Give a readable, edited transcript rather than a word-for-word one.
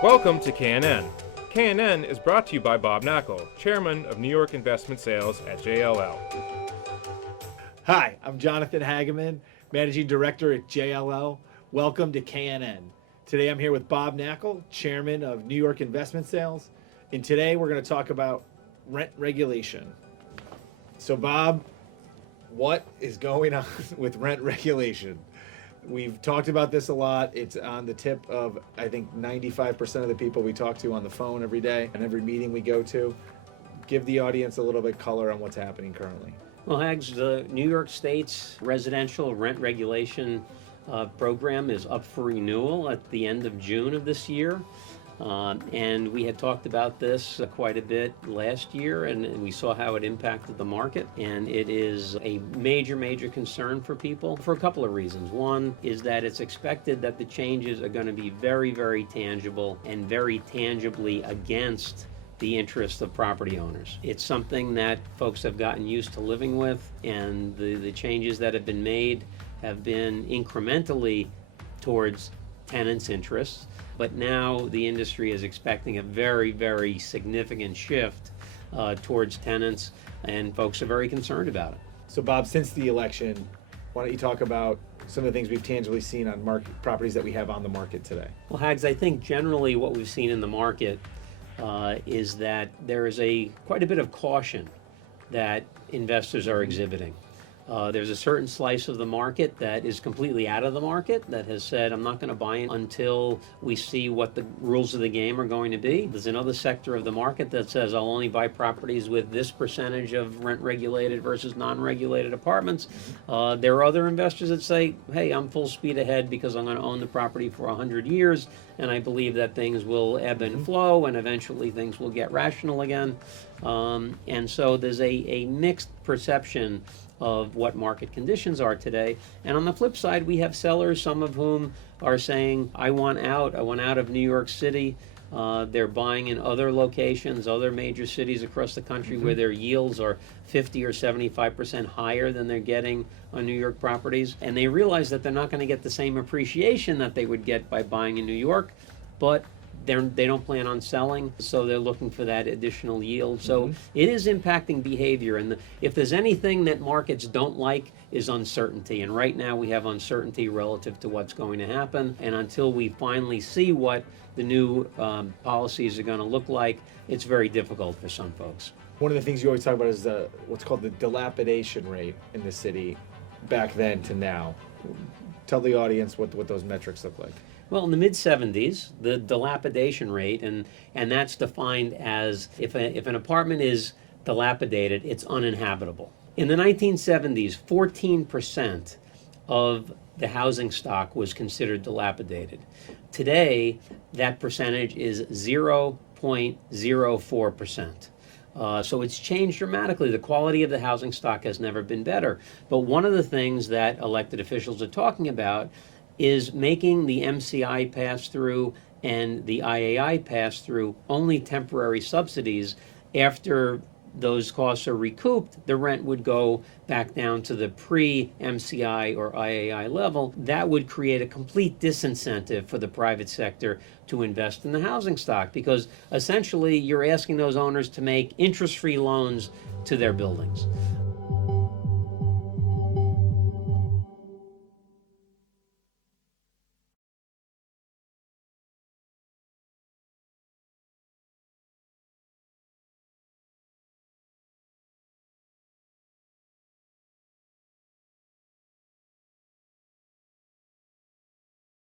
Welcome to KNN. KNN is brought to you by Bob Knakal, Chairman of New York Investment Sales at JLL. Hi, I'm Jonathan Hageman, Managing Director at JLL. Welcome to KNN. Today I'm here with Bob Knakal, Chairman of New York Investment Sales, and today we're going to talk about rent regulation. So Bob, what is going on with rent regulation? We've talked about this a lot. It's on the tip of, I think, 95% of the people we talk to on the phone every day and every meeting we go to. Give the audience a little bit color on what's happening currently. Well, Hags, the New York State's residential rent regulation program is up for renewal at the end of June of this year. And we had talked about this quite a bit last year, and we saw how it impacted the market. And it is a major concern for people for a couple of reasons. One is that it's expected that the changes are going to be very tangible and very tangibly against the interest of property owners. It's something that folks have gotten used to living with, and the changes that have been made have been incrementally towards tenants' interests. But now the industry is expecting a very significant shift towards tenants, and folks are very concerned about it. So Bob, since the election, why don't you talk about some of the things we've tangibly seen on market properties that we have on the market today? Well, Hags, I think generally what we've seen in the market is that there is quite a bit of caution that investors are exhibiting. There's a certain slice of the market that is completely out of the market that has said, I'm not going to buy it until we see what the rules of the game are going to be. There's another sector of the market that says, I'll only buy properties with this percentage of rent-regulated versus non-regulated apartments. There are other investors that say, hey, I'm full speed ahead because I'm going to own the property for 100 years, and I believe that things will ebb and flow, and eventually things will get rational again. And so there's a mixed perception of what market conditions are today. And on the flip side, we have sellers, some of whom are saying, I want out of New York City. They're buying in other locations, other major cities across the country where their yields are 50 or 75% higher than they're getting on New York properties. And they realize that they're not going to get the same appreciation that they would get by buying in New York, but they don't plan on selling, so they're looking for that additional yield. So it is impacting behavior, and if there's anything that markets don't like is uncertainty. And right now we have uncertainty relative to what's going to happen, and until we finally see what the new policies are going to look like, it's very difficult for some folks. One of the things you always talk about is what's called the dilapidation rate in the city back then to now. Tell the audience what those metrics look like. Well, in the mid-70s, the dilapidation rate, and that's defined as if an apartment is dilapidated, it's uninhabitable. In the 1970s, 14% of the housing stock was considered dilapidated. Today, that percentage is 0.04%. So it's changed dramatically. The quality of the housing stock has never been better. But one of the things that elected officials are talking about is making the MCI pass-through and the IAI pass-through only temporary subsidies. After those costs are recouped, the rent would go back down to the pre-MCI or IAI level. That would create a complete disincentive for the private sector to invest in the housing stock, because essentially you're asking those owners to make interest-free loans to their buildings.